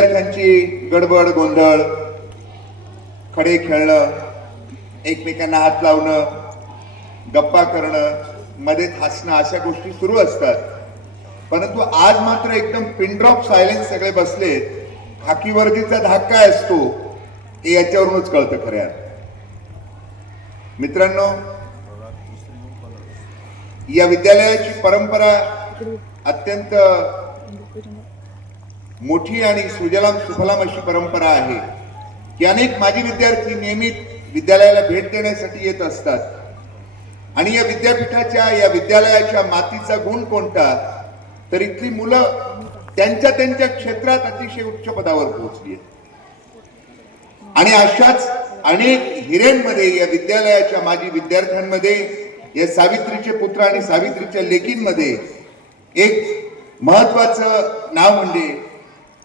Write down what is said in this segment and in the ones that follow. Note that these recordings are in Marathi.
विद्यार्थ्यांची गडबड गोंधळ खडे खेळणं एकमेकांना हात लावणं गप्पा करणं मध्येच हसणं अशा गोष्टी सुरू असतात. परंतु आज मात्र एकदम पिनड्रॉप सायलेन्स सगळे बसलेत. खाकीवर्दीचा धाक काय असतो हे याच्यावरूनच कळतं खऱ्या मित्रांनो या विद्यालयाची परंपरा अत्यंत मोठी आणि सुजलाम सुफलाम अशी परंपरा आहे की अनेक माजी विद्यार्थी नियमित विद्यालयाला भेट देण्यासाठी येत असतात. आणि या विद्यापीठाच्या या विद्यालयाच्या मातीचा गुण कोणता तर इथली मुलं त्यांच्या त्यांच्या क्षेत्रात अतिशय उच्च पदावर पोहोचली आणि अशाच अनेक हिऱ्यांमध्ये या विद्यालयाच्या माजी विद्यार्थ्यांमध्ये या सावित्रीचे पुत्र आणि सावित्रीच्या लेखींमध्ये एक महत्वाचं नाव म्हणजे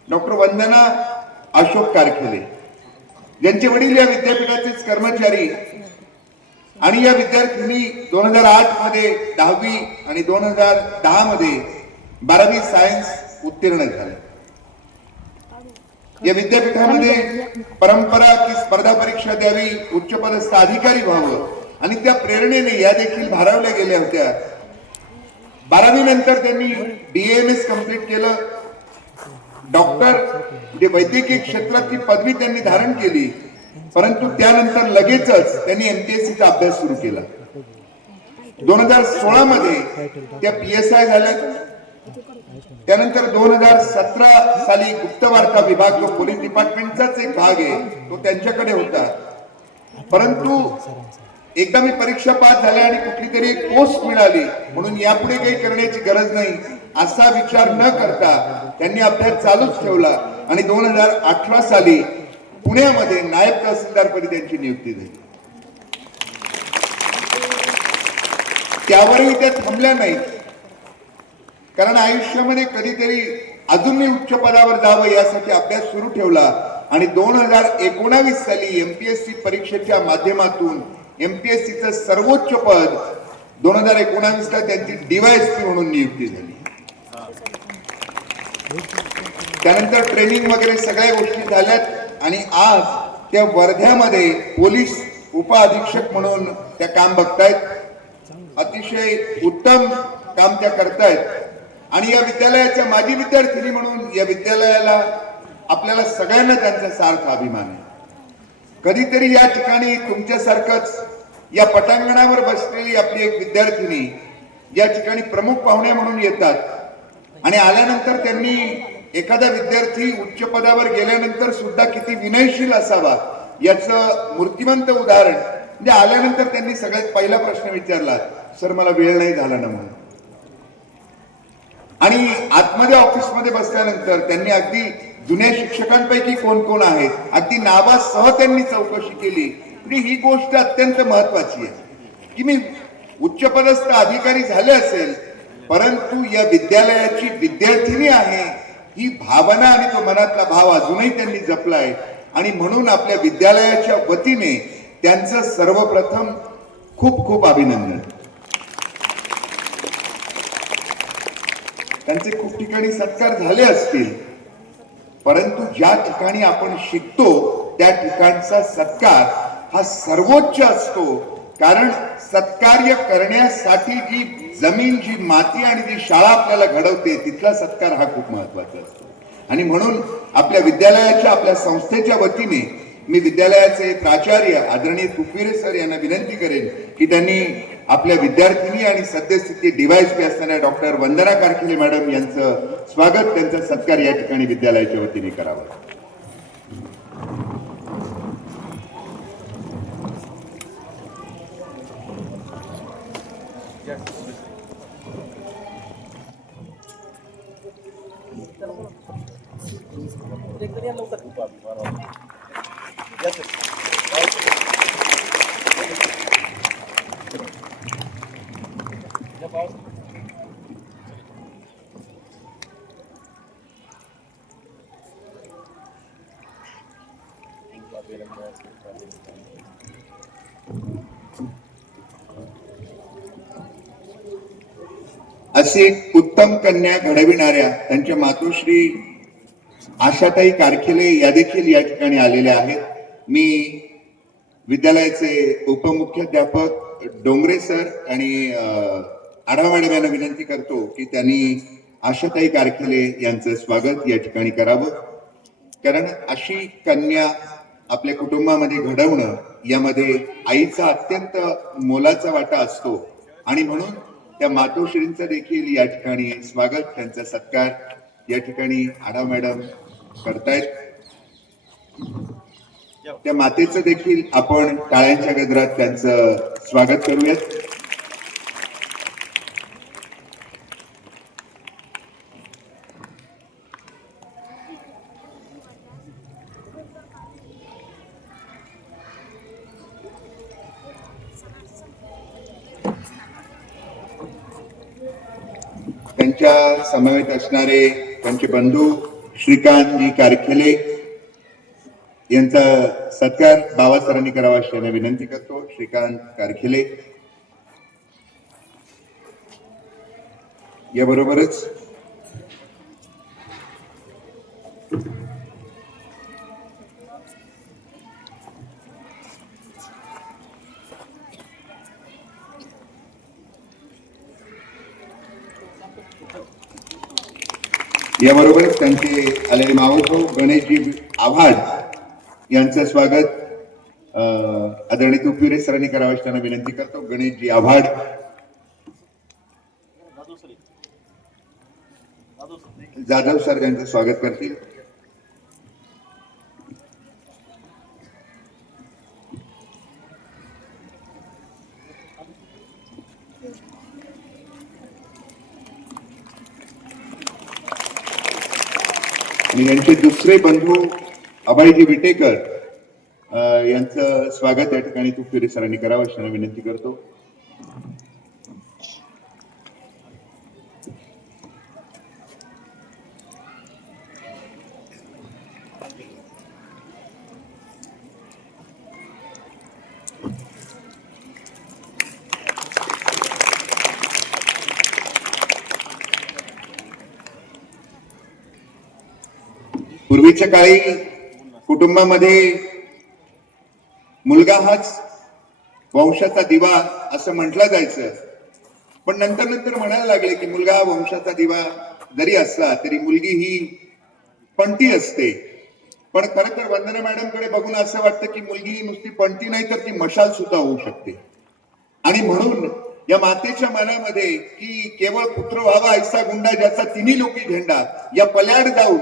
डॉक्टर वंदना अशोक कारखेले ज्यांचे वडील या विद्यापीठाचेच कर्मचारी. आणि या विद्यार्थ्यांनी दोन हजार आठमध्ये दहावी आणि दोन हजार दहा मध्ये बारावी सायन्स उत्तीर्ण झाले. या विद्यापीठामध्ये परंपरा की स्पर्धा परीक्षा द्यावी उच्चपदस्थ अधिकारी व्हावं आणि त्या प्रेरणेने या देखील भारावल्या गेल्या होत्या. बारावी नंतर त्यांनी डीएमएस कंप्लीट केलं. डॉक्टर म्हणजे वैद्यकीय क्षेत्रातली पदवी त्यांनी धारण केली. परंतु त्यानंतर लगेचच त्यांनी एमपीएससीचा अभ्यास सुरू केला. दोन हजार सोळा मध्ये त्या पी एस आय झाल्या त्यानंतर दोन हजार सतरा साली गुप्तवार्ता विभाग जो पोलीस डिपार्टमेंटचाच एक भाग आहे तो त्यांच्याकडे होता. परंतु एकदा मी परीक्षा पास झाल्या आणि कुठली तरी एक पोस्ट मिळाली म्हणून यापुढे काही करण्याची गरज नाही. असा विचार न करता त्यांनी अभ्यास चालूच ठेवला आणि दोन हजार अठरा साली पुण्यामध्ये नायब तहसीलदारपदी त्यांची नियुक्ती झाली. त्यावरही त्या थांबल्या नाहीत. कारण आयुष्यामध्ये कधीतरी अजून मी उच्च पदावर जावं यासाठी अभ्यास सुरू ठेवला आणि दोन हजार एकोणावीस साली एमपीएससी परीक्षेच्या माध्यमातून एमपीएससीचं सर्वोच्च पद दोन हजार एकोणावीसला त्यांची डीवायएसपी म्हणून नियुक्ती झाली. त्यानंतर ट्रेनिंग वगैरे सगळ्या गोष्टी झाल्यात आणि आज त्या वर्ध्यामध्ये पोलीस उपअधीक्षक म्हणून त्या काम बघतायत. अतिशय उत्तम काम त्या करतायत. आणि या विद्यालयाच्या माजी विद्यार्थिनी म्हणून या विद्यालयाला आपल्याला सगळ्यांना त्यांचा सार्थ अभिमान आहे. कधीतरी या ठिकाणी तुमच्यासारखंच या पटांगणावर बसलेली आपली एक विद्यार्थिनी या ठिकाणी प्रमुख पाहुण्या म्हणून येतात. आणि आल्यानंतर त्यांनी एखादा विद्यार्थी उच्च पदावर गेल्यानंतर सुद्धा किती विनयशील असावा याचं मूर्तिमंत उदाहरण. म्हणजे आल्यानंतर त्यांनी सगळ्यात पहिला प्रश्न विचारला सर मला वेळ नाही झाला ना म्हणून. आणि आतमध्ये ऑफिसमध्ये बसल्यानंतर त्यांनी अगदी जुन्या शिक्षकांपैकी कोण कोण आहेत अगदी नावासह त्यांनी चौकशी केली. म्हणजे ही गोष्ट अत्यंत महत्वाची आहे. की मी उच्चपदस्थ अधिकारी झाले असेल परंतु या विद्यालयाची विद्यार्थिनी आहे ही भावना आणि तो मनातला भाव अजूनही त्यांनी जपलाय. आणि म्हणून आपल्या विद्यालयाच्या वतीने त्यांचं सर्वप्रथम खूप खूप अभिनंदन. त्यांचे खूप ठिकाणी सत्कार झाले असतील परंतु ज्या ठिकाणी आपण शिकतो त्या ठिकाणचा सत्कार हा सर्वोच्च असतो. कारण सत्कार्य करण्यासाठी जी जमीन जी माती आणि जी शाळा आपल्याला घडवते तिथला सत्कार हा खूप महत्त्वाचा असतो. आणि म्हणून आपल्या विद्यालयाच्या आपल्या संस्थेच्या वतीने मी विद्यालयाचे प्राचार्य आदरणीय तुकविरे सर यांना विनंती करेन की त्यांनी आपल्या विद्यार्थिनी आणि सद्यस्थिती डीवायसपी असणाऱ्या डॉक्टर वंदना कारखिले मॅडम यांचं स्वागत त्यांचा सत्कार या ठिकाणी विद्यालयाच्या वतीने करावा. अशी असे उत्तम कन्या घडविणाऱ्या त्यांच्या मातोश्री आशाताई कारखिले या देखील या ठिकाणी आलेल्या आहेत. मी विद्यालयाचे उपमुख्याध्यापक डोंगरे सर आणि आढावा आढाव मॅडम यांना विनंती करतो की त्यांनी आशाताई कारखेले यांचं स्वागत या ठिकाणी करावं. कारण अशी कन्या आपल्या कुटुंबामध्ये घडवणं यामध्ये आईचा अत्यंत मोलाचा वाटा असतो. आणि म्हणून त्या मातोश्रींचं देखील या ठिकाणी स्वागत त्यांचा सत्कार या ठिकाणी आढाव मॅडम करतायत. त्या मातेचं देखील आपण टाळ्यांच्या गजरात त्यांचं स्वागत करूयात. त्यांच्या समवेत असणारे त्यांचे बंधू श्रीकांतजी कारखेले यांचा सत्कार बाबासरांनी करावा अशी त्यांना विनंती करतो. श्रीकांत कारखिले. याबरोबरच याबरोबरच त्यांचे आलेले मावभाऊ गणेशजी आव्हाड यांचं स्वागत अं, आदरणीय तुपिरे सरांनी करावं त्यांना विनंती करतो. गणेशजी आव्हाड. जाधव सर यांचं स्वागत करतील. यांचे दुसरे बंधू अबाईजी विटेकर यांचं स्वागत या ठिकाणी तुपिरे सरांनी करावं अशी विनंती करतो. पूर्वीच्या काळी कुटुंबामध्ये मुलगा हाच वंशाचा दिवा असं म्हटलं जायचं. पण नंतर नंतर म्हणायला लागले की मुलगा हा वंशाचा दिवा जरी असला तरी मुलगी ही पणती असते. पण खर तर वंदना मॅडमकडे बघून असं वाटतं की मुलगी नुसती पणती नाही तर ती मशाल सुद्धा होऊ शकते. आणि म्हणून या मातेच्या मनामध्ये की केवळ पुत्र व्हावा ऐसा गुंडा ज्याचा तिन्ही लोकी झेंडा या पल्याड जाऊन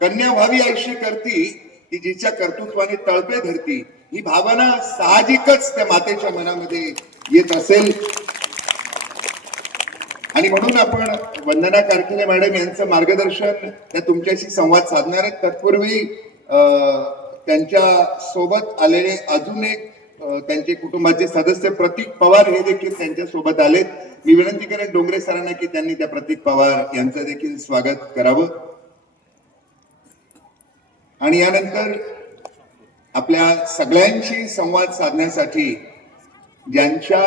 कन्या व्हावी ऐशी करती की जिच्या कर्तृत्वाने तळपे धरती ही भावना साहजिकच त्या मातेच्या मनामध्ये येत असेल. आणि म्हणून आपण वंदना कारखिले मॅडम यांचं मार्गदर्शन त्या तुमच्याशी संवाद साधणार आहेत. तत्पूर्वी अं, त्यांच्यासोबत आलेले अजून एक त्यांचे कुटुंबाचे सदस्य प्रतीक पवार हे देखील त्यांच्यासोबत आलेत. मी विनंती करेन डोंगरे सरांना की त्यांनी त्या प्रतीक पवार यांचं देखील स्वागत करावं. आणि यानंतर आपल्या सगळ्यांशी संवाद साधण्यासाठी ज्यांच्या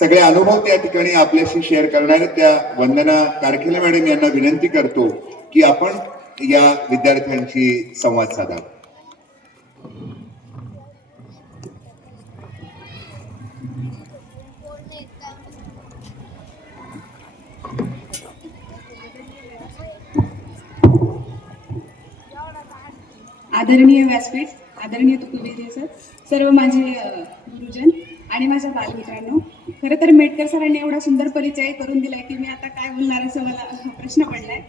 सगळे अनुभव त्या ठिकाणी आपल्याशी शेअर करणाऱ्या त्या वंदना कारखेले मॅडम यांना विनंती करतो की आपण या विद्यार्थ्यांशी संवाद साधावा. आदरणीय व्यासपीठ आदरणीय तुकुविजे सर सर्व माझे गुरुजन आणि माझ्या बालमित्रांनो खरं तर मेटकर सरांनी एवढा सुंदर परिचय करून दिलाय की मी आता काय बोलणार असं मला प्रश्न पडलाय.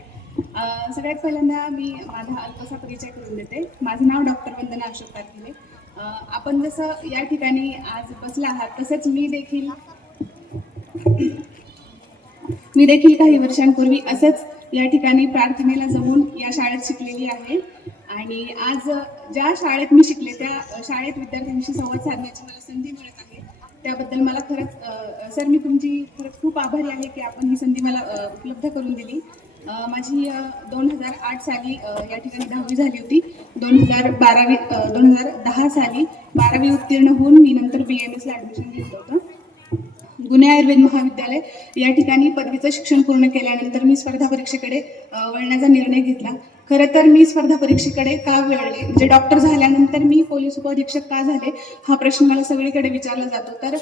सगळ्यात पहिल्यांदा मी माझा अल्पसा परिचय करून देते. माझं नाव डॉक्टर वंदना अशोक पाटील आपण जसं या ठिकाणी आज बसला आहात तसंच मी देखील मी देखील काही वर्षांपूर्वी असंच या ठिकाणी प्रार्थनेला जमून या शाळेत शिकलेली आहे. आणि आज ज्या शाळेत मी शिकले त्या शाळेत विद्यार्थ्यांशी संवाद साधण्याची मला संधी मिळत आहे. त्याबद्दल मला खरंच सर मी तुमची खरंच खूप आभारी आहे की आपण ही संधी मला उपलब्ध करून दिली. माझी दोन हजार आठ साली या ठिकाणी दहावी झाली होती. दोन हजार बारावी दोन हजार दहा साली बारावी उत्तीर्ण होऊन मी नंतर बी एम एसला ॲडमिशन घेतलं होतं. गुन्हे आयुर्वेद महाविद्यालय या ठिकाणी पदवीचं शिक्षण पूर्ण केल्यानंतर मी स्पर्धा परीक्षेकडे वळण्याचा निर्णय घेतला. खरं तर मी स्पर्धा परीक्षेकडे का वळले म्हणजे डॉक्टर झाल्यानंतर मी पोलीस उपअधीक्षक का झाले? हा प्रश्न मला सगळीकडे विचारला जातो. तर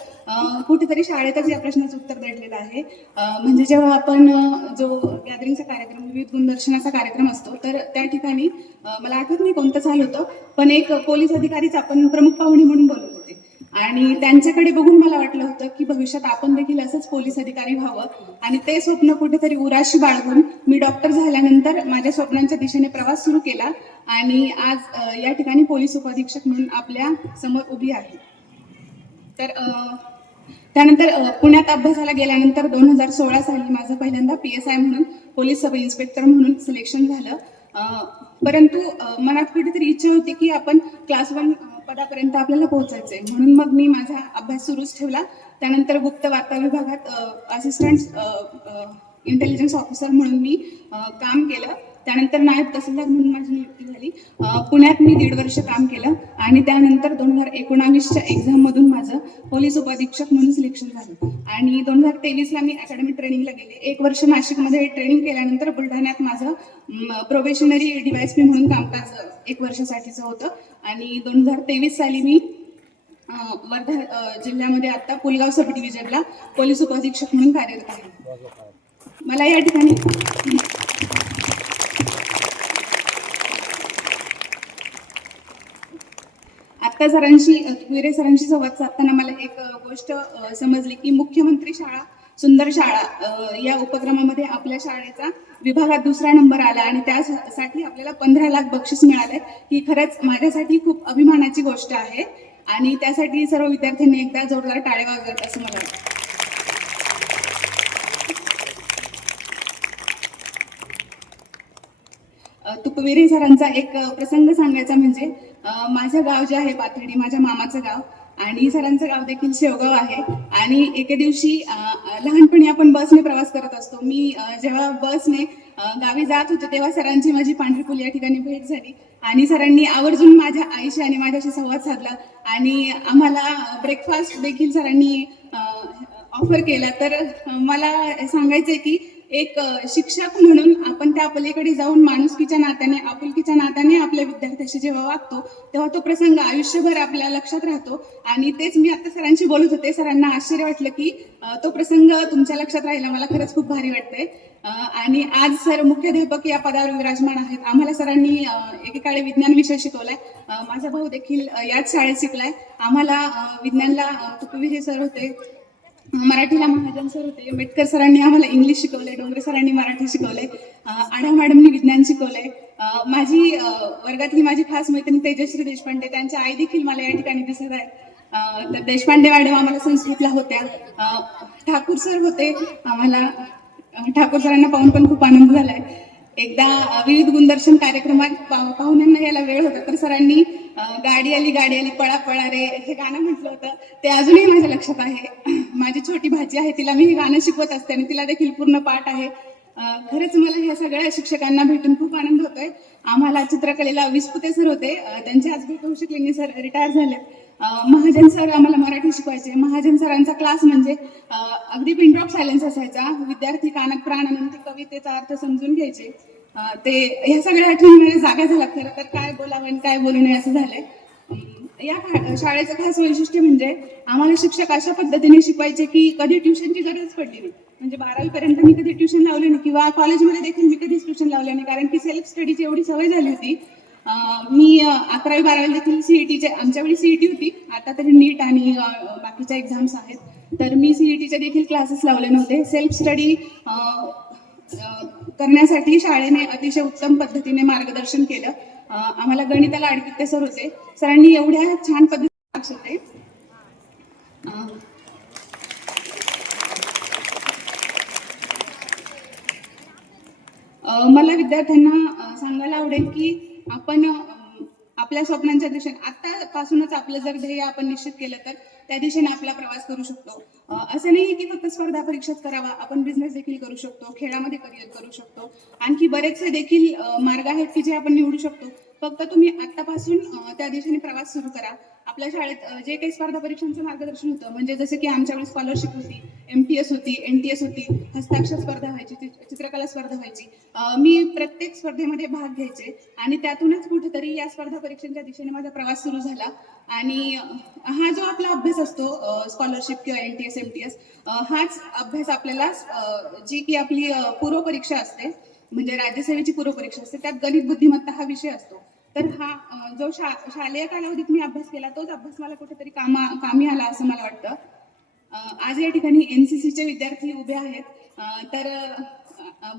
कुठेतरी शाळेतच या प्रश्नाचं उत्तर दडलेलं आहे. म्हणजे जेव्हा आपण जो गॅदरिंगचा कार्यक्रम विविध गुणदर्शनाचा कार्यक्रम असतो तर त्या ठिकाणी मला आठवत नाही कोणतं झालं होतं पण एक पोलीस अधिकारीच आपण प्रमुख पाहुणे म्हणून बोलवत आणि त्यांच्याकडे बघून मला वाटलं होतं की भविष्यात आपण देखील असंच पोलीस अधिकारी व्हावं. आणि ते स्वप्न कुठेतरी उराशी बाळगून मी डॉक्टर झाल्यानंतर माझ्या स्वप्नांच्या दिशेने प्रवास सुरू केला. आणि आज या ठिकाणी पोलीस उपअधीक्षक म्हणून आपल्यासमोर उभी आहे. तर त्यानंतर पुण्यात अभ्यासाला गेल्यानंतर दोन हजार सोळा साली माझं पहिल्यांदा पी एस आय म्हणून पोलीस सब इन्स्पेक्टर म्हणून सिलेक्शन झालं. परंतु मनात कुठेतरी इच्छा होती की आपण क्लास वन पदापर्यंत आपल्याला पोहोचायचंय. म्हणून मग मी माझा अभ्यास सुरूच ठेवला. त्यानंतर गुप्त वार्ता विभागात असिस्टंट इंटेलिजन्स ऑफिसर म्हणून मी काम केलं. त्यानंतर नायब तहसीलदार म्हणून माझी नियुक्ती झाली. पुण्यात मी दीड वर्ष काम केलं आणि त्यानंतर दोन हजार एकोणावीसच्या एक्झाममधून माझं पोलीस उपअधीक्षक म्हणून सिलेक्शन झालं. आणि दोन हजार तेवीसला मी अकॅडमी ट्रेनिंगला गेले. एक वर्ष नाशिकमध्ये ट्रेनिंग केल्यानंतर बुलढाण्यात माझं प्रोबेशनरी डीवायस पी म्हणून कामकाज एक वर्षासाठीचं होतं. आणि दोन हजार तेवीस साली मी वर्धा जिल्ह्यामध्ये आता पुलगाव सब डिव्हिजनला पोलीस उपअधीक्षक म्हणून कार्यरत आहे. मला या ठिकाणी आता सरांशी अ, सरांशी संवाद साधताना मला एक गोष्ट समजली की मुख्यमंत्री शाळा सुंदर शाळा या उपक्रमामध्ये आपल्या शाळेचा विभागात दुसरा नंबर आला आणि त्यासाठी आपल्याला पंधरा लाख बक्षीस मिळाले ही खरंच माझ्यासाठी खूप अभिमानाची गोष्ट आहे आणि त्यासाठी सर्व विद्यार्थ्यांनी एकदा जोरदार टाळे वाजवत असं मला वाटतं. तुपविरे सरांचा एक प्रसंग सांगायचा म्हणजे माझं गाव जे आहे पाथर्डी माझ्या मामाचं गाव आणि सरांचं गाव देखील शेवगाव आहे. आणि एके दिवशी लहानपणी आपण बसने प्रवास करत असतो. मी जेव्हा बसने गावी जात होते तेव्हा सरांची माझी पांढरीपुल या ठिकाणी भेट झाली. आणि सरांनी आवर्जून माझ्या आईशी आणि माझ्याशी संवाद साधला. आणि आम्हाला ब्रेकफास्ट देखील सरांनी ऑफर केला. तर मला सांगायचं आहे की एक शिक्षक म्हणून आपण त्या पलीकडे जाऊन माणुसकीच्या नात्याने आपुलकीच्या नात्याने आपल्या विद्यार्थ्याशी जेव्हा वागतो तेव्हा तो प्रसंग आयुष्यभर आपल्या लक्षात राहतो. आणि तेच मी आता सरांशी बोलत होते. सरांना आश्चर्य वाटलं की तो प्रसंग तुमच्या लक्षात राहिला. मला खरंच खूप भारी वाटतंय. आणि आज सर मुख्याध्यापक या पदावर विराजमान आहेत. आम्हाला सरांनी एकेकाळी विज्ञान विषय शिकवलाय. माझा भाऊ देखील याच शाळेत शिकलाय. आम्हाला विज्ञानला अ, सर होते. मराठीला महाजन सर होते. मेटकर सरांनी आम्हाला इंग्लिश शिकवले डोंगरे सरांनी मराठी शिकवले अं, आढा मॅडमनी विज्ञान शिकवले माझी वर्गातली माझी खास मैत्रीण तेजश्री देशपांडे त्यांच्या आई देखील मला या ठिकाणी दिसत आहेत. तर देशपांडे मॅडम आम्हाला संस्कृतला होत्या. ठाकूर सर होते आम्हाला. ठाकूर सरांना पाहून पण खूप आनंद झालाय. एकदा विविध गुणदर्शन कार्यक्रमात पाहुण्यांना यायला वेळ होता तर सरांनी गाडी आली गाडी आली पळा पळा रे हे गाणं म्हटलं होतं. ते अजूनही माझ्या लक्षात आहे. माझी छोटी भाजी आहे तिला मी हे गाणं शिकवत असते आणि तिला देखील पूर्ण पाठ आहे. खरंच मला ह्या सगळ्या शिक्षकांना भेटून खूप आनंद होतोय. आम्हाला चित्रकलेला विस्पुते सर होते. त्यांचे आज होऊ शकले सर रिटायर झाले महाजन सर आम्हाला मराठी शिकवायचे. महाजन सरांचा क्लास म्हणजे अगदी पिनड्रॉप सायलेन्स असायचा. विद्यार्थी कानात प्राण आणून ते कवितेचा अर्थ समजून घ्यायचे. ते ह्या सगळ्या आठवणी मला जागा झाल्या. खरं तर काय बोलावं आणि काय बोलू नये असं झालंय. या शाळेचं खास वैशिष्ट्य म्हणजे आम्हाला शिक्षक अशा पद्धतीने शिकवायचे की कधी ट्युशनची गरज पडली नाही. म्हणजे बारावी पर्यंत मी कधी ट्युशन लावले नाही किंवा कॉलेजमध्ये देखील मी कधीच ट्युशन लावले नाही. कारण की सेल्फ स्टडीची एवढी सवय झाली होती मी अकरावी बारावी देखील सीईटीचे आमच्या वेळी सीईटी होती. आता तरी नीट आणि बाकीच्या एक्झाम्स आहेत. तर मी सीईटीचे देखील क्लासेस लावले नव्हते. सेल्फ स्टडी करण्यासाठी शाळेने अतिशय उत्तम पद्धतीने मार्गदर्शन केलं. आम्हाला गणिताला आडकित्ते सर होते. सरांनी एवढ्या छान पद्धतीने होते. मला विद्यार्थ्यांना सांगायला आवडेल की आपण आपल्या स्वप्नांच्या दिशेने आतापासूनच आपलं जर ध्येय आपण निश्चित केलं तर त्या दिशेने आपला प्रवास करू शकतो. असं नाही की फक्त स्पर्धा परीक्षाच करावा आपण बिझनेस देखील करू शकतो खेळामध्ये करिअर करू शकतो. आणखी बरेचसे देखील मार्ग आहेत की जे आपण निवडू शकतो. फक्त तुम्ही आतापासून त्या दिशेने प्रवास सुरू करा. आपल्या शाळेत जे काही स्पर्धा परीक्षांचं मार्गदर्शन होतं म्हणजे जसं की आमच्याकडे स्कॉलरशिप होती एम टी एस होती एन टी एस होती हस्ताक्षर स्पर्धा व्हायची चित्रकला स्पर्धा व्हायची. मी प्रत्येक स्पर्धेमध्ये भाग घ्यायचे आणि त्यातूनच कुठेतरी या स्पर्धा परीक्षांच्या दिशेने माझा प्रवास सुरू झाला. आणि हा जो आपला अभ्यास असतो स्कॉलरशिप किंवा N T S M T S हाच अभ्यास आपल्याला जी की आपली पूर्व पूर्वपरीक्षा असते म्हणजे राज्यसेवेची पूर्वपरीक्षा असते त्यात गणित बुद्धिमत्ता हा विषय असतो. तर हा जो शा शालेय कालावधीत मी अभ्यास केला तोच अभ्यास मला कुठेतरी कामा कामी आला असं मला वाटतं. आज या ठिकाणी एन सी सीचे विद्यार्थी उभे आहेत. तर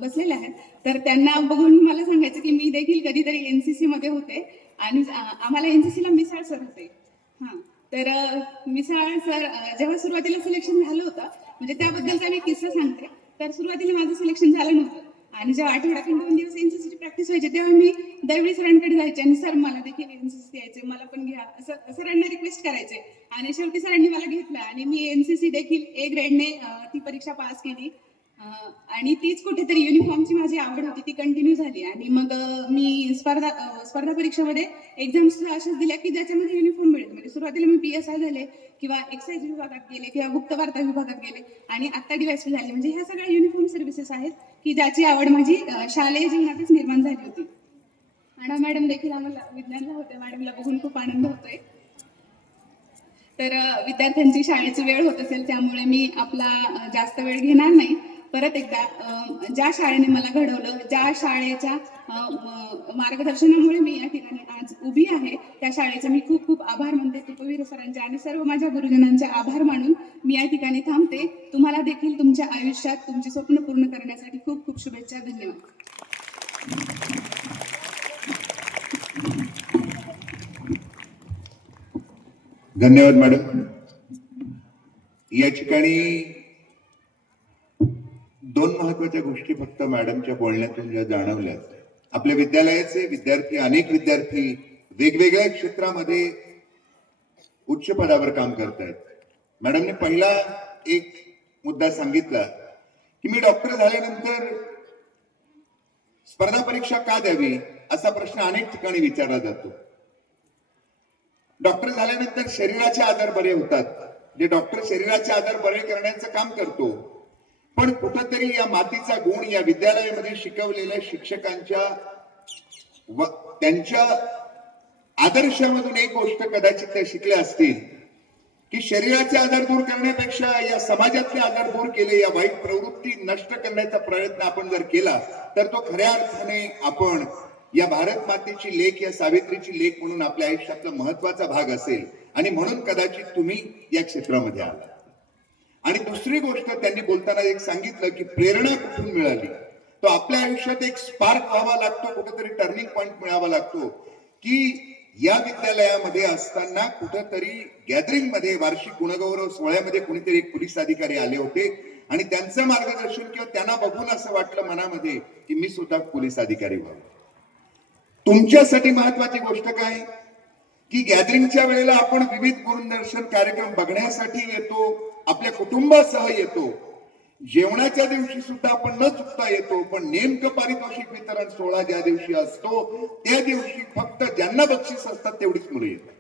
बसलेले आहेत. तर त्यांना बघून मला सांगायचं की मी देखील कधीतरी एन सी मध्ये होते आणि आम्हाला एन सी सीला मिसाळ सर होते. हां. तर मिसाळ सर जेव्हा सुरुवातीला सिलेक्शन झालं होतं म्हणजे त्याबद्दलचा मी किस्सा सांगते. तर सुरुवातीला माझं सिलेक्शन झालं नव्हतं. आणि जेव्हा आठवड्यातून दोन दिवस एनसीसीची प्रॅक्टिस व्हायची तेव्हा मी दरवेळी सरांकडे जायचे आणि सर मला देखील एनसीसी यायचे मला पण घ्या. असं सरांना रिक्वेस्ट करायचे. आणि शेवटी सरांनी मला घेतलं आणि मी एनसीसी देखील ए ग्रेडने ती परीक्षा पास केली. आणि तीच कुठेतरी युनिफॉर्मची माझी आवड होती ती कंटिन्यू झाली. आणि मग मी स्पर्धा स्पर्धा परीक्षेमध्ये एक्झाम्स अशाच दिल्या की ज्याच्यामध्ये युनिफॉर्म मिळेल. म्हणजे सुरुवातीला मी पी एस आय झाले किंवा एक्साईज विभागात गेले किंवा गुप्त वार्ता विभागात गेले आणि आत्ता डीवायसपी झाले. म्हणजे ह्या सगळ्या युनिफॉर्म सर्व्हिसेस आहेत की ज्याची आवड माझी शालेय जीवनातच निर्माण झाली होती. आणि मॅडम देखील आम्हाला विज्ञानला होते. मॅडमला बघून खूप आनंद होतोय. तर विद्यार्थ्यांची शाळेची वेळ होत असेल त्यामुळे मी आपला जास्त वेळ घेणार नाही. परत एकदा ज्या शाळेने मला घडवलं ज्या शाळेच्या मार्गदर्शनामुळे मी या ठिकाणी आज उभी आहे त्या शाळेचे मी खूप खूप आभार मानते. तुपवीर सरांचे आणि सर्व माझ्या गुरुजनांचे आभार मानून मी या ठिकाणी थांबते. तुम्हाला देखील तुमच्या आयुष्यात तुमची स्वप्न पूर्ण करण्यासाठी खूप खूप शुभेच्छा. धन्यवाद. धन्यवाद मॅडम. या ठिकाणी दोन महत्त्वाच्या गोष्टी फक्त मॅडमच्या बोलण्यातून ज्या जाणवल्या आपल्या विद्यालयाचे विद्यार्थी अनेक विद्यार्थी वेगवेगळ्या क्षेत्रामध्ये उच्च पदावर काम करतायत. मॅडमने पहिला एक मुद्दा सांगितला की मी डॉक्टर झाल्यानंतर स्पर्धा परीक्षा का द्यावी असा प्रश्न अनेक ठिकाणी विचारला जातो. डॉक्टर झाल्यानंतर शरीराचे आजार बरे होतात. जे डॉक्टर शरीराचे आजार बरे करण्याचं काम करतो पण कुठंतरी या मातीचा गुण या विद्यालयामध्ये शिकवलेल्या शिक्षकांच्या व त्यांच्या आदर्शामधून एक गोष्ट कदाचित त्या शिकल्या असतील की शरीराचे आजार दूर करण्यापेक्षा या समाजातले आजार दूर केले या वाईट प्रवृत्ती नष्ट करण्याचा प्रयत्न आपण जर केला तर तो खऱ्या अर्थाने आपण या भारत मातेची लेख या सावित्रीची लेख म्हणून आपल्या आयुष्यातला महत्त्वाचा भाग असेल. आणि म्हणून कदाचित तुम्ही या क्षेत्रामध्ये आला आणि दुसरी गोष्ट त्यांनी बोलताना एक सांगितलं की प्रेरणा कुठून मिळाली? तो आपल्या आयुष्यात एक स्पार्क व्हावा लागतो कुठेतरी टर्निंग पॉइंट मिळावा लागतो की या विद्यालयामध्ये असताना कुठंतरी गॅदरिंगमध्ये वार्षिक गुणगौरव सोहळ्यामध्ये कुणीतरी एक पोलीस अधिकारी आले होते आणि त्यांचं मार्गदर्शन किंवा त्यांना बघून असं वाटलं मनामध्ये की मी सुद्धा पोलीस अधिकारी व्हावं. तुमच्यासाठी महत्वाची गोष्ट काय? की गॅदरिंगच्या वेळेला आपण विविध गुरुदर्शन कार्यक्रम बघण्यासाठी येतो आपल्या कुटुंबासह येतो. जेवणाच्या दिवशी सुद्धा आपण न चुकता येतो पण नेमकं पारितोषिक वितरण सोहळा ज्या दिवशी असतो त्या दिवशी फक्त ज्यांना बक्षीस असतात तेवढीच मुलं येतात.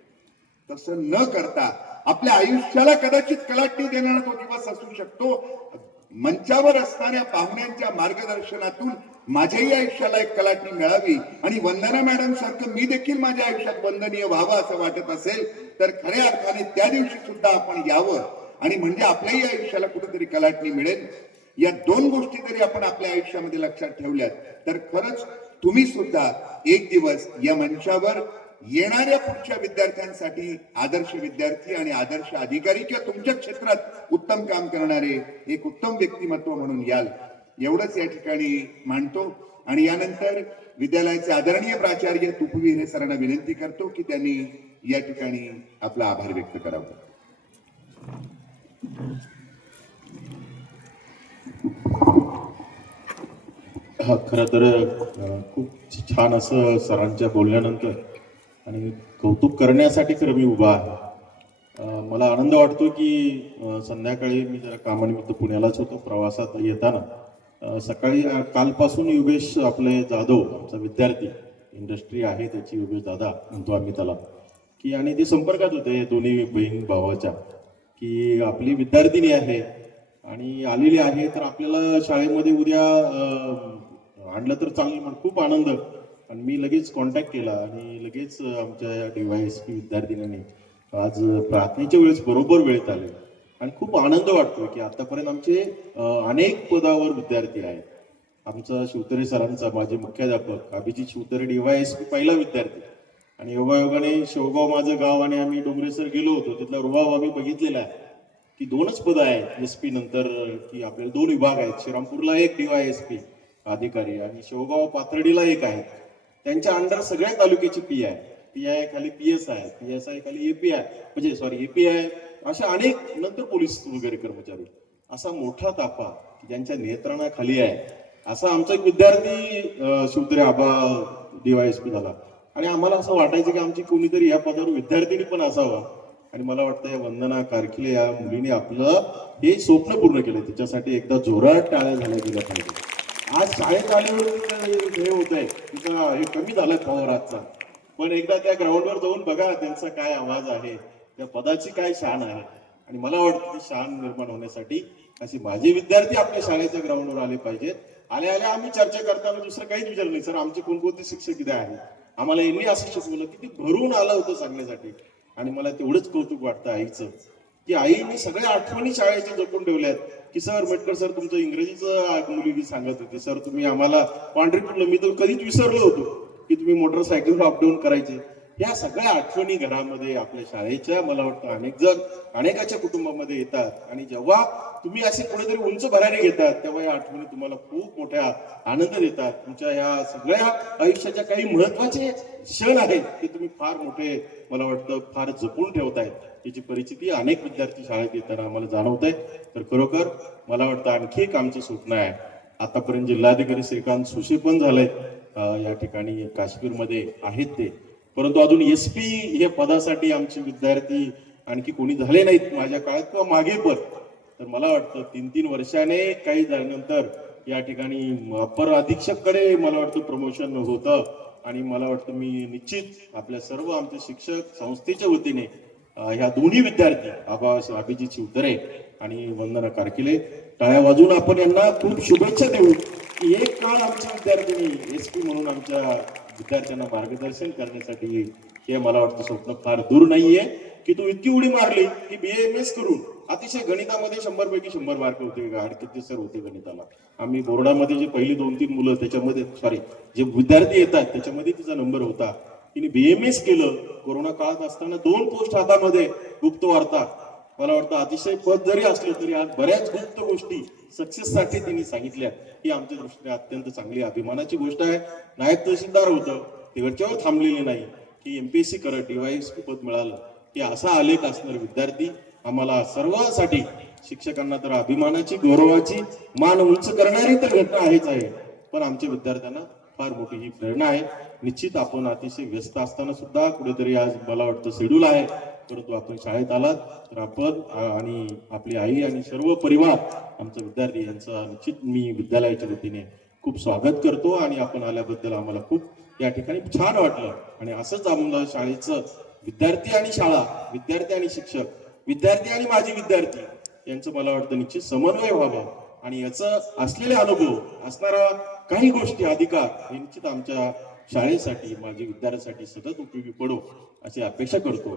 तसं न करता आपल्या आयुष्याला कदाचित कलाटणी देणारा तो दिवस असू शकतो. मंचावर असणाऱ्या पाहुण्यांच्या मार्गदर्शनातून माझ्याही आयुष्याला एक कलाटणी मिळावी आणि वंदना मॅडम सारखं मी देखील माझ्या आयुष्यात वंदनीय व्हावं असं वाटत असेल तर खऱ्या अर्थाने त्या दिवशी सुद्धा आपण यावं. आणि म्हणजे आपल्याही आयुष्याला कुठेतरी कलाटणी मिळेल. या दोन गोष्टी जरी आपण आपल्या आयुष्यामध्ये लक्षात ठेवल्यात तर खरंच तुम्ही सुद्धा एक दिवस या मंचावर येणाऱ्या पुढच्या विद्यार्थ्यांसाठी आदर्श विद्यार्थी आणि आदर्श अधिकारी किंवा तुमच्या क्षेत्रात उत्तम काम करणारे एक उत्तम व्यक्तिमत्व म्हणून याल. एवढंच या ठिकाणी मांडतो. आणि यानंतर विद्यालयाचे आदरणीय प्राचार्य तुपवीर हे सरांना विनंती करतो की त्यांनी या ठिकाणी आपला आभार व्यक्त करावा. हा तर खूप छान असं सरांच्या बोलण्यानंतर आणि कौतुक करण्यासाठी खरं मी उभा आहे. मला आनंद वाटतो की संध्याकाळी मी जरा कामानिमित्त पुण्यालाच होतो. प्रवासात येताना सकाळी कालपासून योगेश आपले जाधव आमचा विद्यार्थी इंडस्ट्री आहे त्याची योगेश दादा म्हणतो आम्ही त्याला. की आणि ते संपर्कात होते दोन्ही बहीण भावाच्या की आपली विद्यार्थिनी आहे आणि आलेली आहे तर आपल्याला शाळेमध्ये उद्या आणलं तर चांगलं म्हणून खूप आनंद. आणि मी लगेच कॉन्टॅक्ट केला आणि लगेच आमच्या या डिवायस पी विद्यार्थिनींनी आज प्रार्थनेच्या वेळेस बरोबर वेळेत आले आणि खूप आनंद वाटतो की आतापर्यंत आमचे अनेक पदावर विद्यार्थी आहेत. आमचा शिवतरे सरांचा माझे मुख्याध्यापक अभिजित शिवतरे डीवायएसपी पहिला विद्यार्थी. आणि योगायोगाने शेवगाव माझं गाव आणि आम्ही डोंगरेसर गेलो होतो. तिथला रुबाब आम्ही बघितलेला आहे. की दोनच पदं आहेत एस पी नंतर की आपल्याला दोन विभाग आहेत. श्रीरामपूरला एक डीवायएस पी अधिकारी आणि शेवगाव पाथर्डीला एक आहे त्यांच्या अंडर सगळ्या तालुक्याची पी आहे. पीआय खाली पी एस आहे. पी एस आय खाली एपीआय म्हणजे सॉरी एपीआय अशा अनेक नंतर पोलीस वगैरे कर्मचारी. असा मोठा ताफा ज्यांच्या नियंत्रणाखाली आहे. असा आमचा एक विद्यार्थी शिवतरे आबा डीवायएसपी झाला. आणि आम्हाला असं वाटायचं की आमची कोणीतरी या पदावर विद्यार्थिनी पण असावा. आणि मला वाटतं या वंदना कारखिले या मुलीने आपलं हे स्वप्न पूर्ण केलं त्याच्यासाठी एकदा जोरात टाळ्या झाल्या गेल्या पाहिजे आज शाळेत आल्यावर हे होत आहे तिचा हे कमी झालं पॉवर आजचा पण एकदा त्या ग्राउंडवर जाऊन बघा त्यांचा काय आवाज आहे. त्या पदाची काय शान आहे. आणि मला वाटतं शान निर्माण होण्यासाठी असे माझे विद्यार्थी आपल्या शाळेच्या ग्राउंडवर आले पाहिजेत. आल्या आल्या आम्ही चर्चा करताना दुसरं काहीच विचारलं नाही. सर आमचे कोणकोणते शिक्षक इथे आहेत? आम्हाला यांनी असं शिकवलं किती भरून आलं होतं सांगण्यासाठी. आणि मला तेवढंच कौतुक वाटतं आईचं. की आईने सगळ्या आठवणी शाळेच्या जपून ठेवल्यात की सर मेटकर सर तुमचं इंग्रजीचं मुलगी सांगत होते. सर तुम्ही आम्हाला पांढरीपूरला मी तर कधीच विसरलो होतो. की तुम्ही मोटरसायकल अपडाऊन करायचे. या सगळ्या आठवणी घरामध्ये आपल्या शाळेच्या मला वाटतं अनेक जण अनेकाच्या कुटुंबामध्ये येतात. आणि जेव्हा तुम्ही असे कुठेतरी उंच भरारी घेतात तेव्हा या आठवणी तुम्हाला खूप मोठ्या आनंद देतात. तुमच्या या सगळ्या आयुष्याच्या काही महत्त्वाचे क्षण आहेत की तुम्ही फार मोठे मला वाटतं फार जपून ठेवतायत. याची परिस्थिती अनेक विद्यार्थी शाळेत येताना आम्हाला जाणवत आहे तर खरोखर मला वाटतं आणखी एक आमचं स्वप्न आहे. आतापर्यंत जिल्हाधिकारी श्रीकांत सुशी पण झालंय या ठिकाणी काश्मीरमध्ये आहेत ते. परंतु अजून एस पी हे पदासाठी आमचे विद्यार्थी आणखी कोणी झाले नाहीत माझ्या काळात किंवा मागे पण. तर मला वाटतं तीन तीन वर्षाने काही झाल्यानंतर या ठिकाणी अपर अधीक्षककडे मला वाटतं प्रमोशन होतं. आणि मला वाटतं मी निश्चित आपल्या सर्व आमच्या शिक्षक संस्थेच्या वतीने ह्या दोन्ही विद्यार्थी आबा अभिजित शिवतरे आणि वंदना कारकिले टाळ्या वाजून आपण यांना खूप शुभेच्छा देऊ. एक काळ आमच्या विद्यार्थ्यांनी एस पी म्हणून आमच्या विद्यार्थ्यांना मार्गदर्शन करण्यासाठी हे मला वाटतं स्वप्न फार दूर नाहीये. की तू इतकी उडी मारली की बी एम एस करून अतिशय गणितामध्ये शंभर पैकी शंभर मार्क होते किती सर होते गणिताला. आम्ही बोर्डामध्ये जे पहिली दोन तीन मुलं त्याच्यामध्ये सॉरी जे विद्यार्थी येतात त्याच्यामध्ये तिचा नंबर होता. तिने बीएमएस केलं. कोरोना काळात असताना दोन पोस्ट हातामध्ये गुप्त वार्ता. मला वाटतं अतिशय पद जरी असलं तरी आज बऱ्याच गुप्त गोष्टी सक्सेस साठी त्यांनी सांगितल्या. ही आमच्या दृष्टीने अत्यंत चांगली अभिमानाची गोष्ट आहे. नायक तहसीलदार होतं. ते वरच्यावर थांबलेले नाही. की एमपीएससी करत डीवायएसपी पद मिळालं. की असा आलेख असणारे विद्यार्थी आम्हाला सर्वांसाठी शिक्षकांना तर अभिमानाची गौरवाची मान उंच करणारी तर घटना आहेच आहे. पण आमच्या विद्यार्थ्यांना फार मोठी ही प्रेरणा आहे. निश्चित आपण अतिशय व्यस्त असताना सुद्धा कुठेतरी आज मला वाटतं शेड्यूल आहे. परंतु आपण शाळेत आलात तर आपण आणि आपली आई आणि सर्व परिवार आमचा विद्यार्थी यांचा निश्चित मी विद्यालयाच्या वतीने खूप स्वागत करतो आणि आपण आल्याबद्दल आम्हाला खूप या ठिकाणी छान वाटलं. आणि असंच आम्हाला शाळेचं विद्यार्थी आणि शाळा विद्यार्थी आणि शिक्षक विद्यार्थी आणि माजी विद्यार्थी यांचं मला वाटतं निश्चित समन्वय व्हावा. आणि याचं असलेले अनुभव असणारा काही गोष्टी अधिकार हे निश्चित आमच्या शाळेसाठी माझ्या विद्यार्थ्यासाठी सतत उपयोगी पडो अशी अपेक्षा करतो.